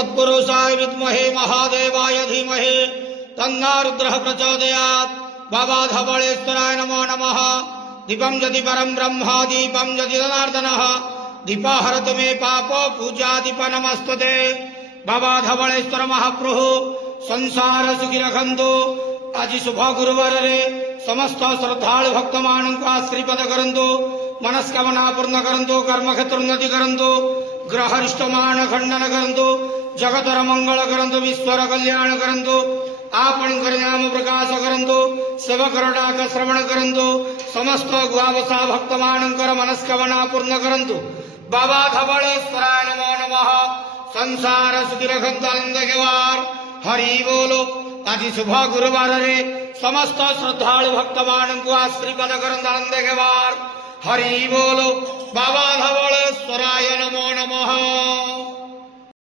तत्पुरुषाय विद्महे महादेवाय धीमहि तन्नो रुद्रः प्रचोदयात्। बाबा धवळेश्वराय नमो नमः। दीपं यदि परं ब्रह्म दीपं यदि जनार्दनः दीपाहरतु मे पापो पूजा दीप नमस्तुते। बाबा धवळेश्वर महाप्रभु संसार सुखी रखंतु। आज शुभ गुरुवार रे समस्त श्रद्धालु भक्त मानक आशीर्वाद करंतु, मनस्कामना पूर्ण करंतु, कर्म क्षेत्र उन्नति करंतु, ग्रहरिष्ट मान खंडन करंतु, जगतर मंगल करंतु, विश्वर कल्याण करंतु, आपण नाम प्रकाश करंतु, सेवकर डाक श्रवण करंतु, समस्त गुआवसा भक्त मानकर मनस्कामना पूर्ण करंतु। बाबा धवळेश्वराय नमो नमः। संसार सुखी रखंतु, आनंद घेवार। हरि बोलो। आज शुभ गुरुवार रे समस्त श्रद्धालु भक्त मानक आशीर्वाद करंतु, आनंद घेवार। हरि बोलो। बाबा धवळेश्वराय नमो नमः।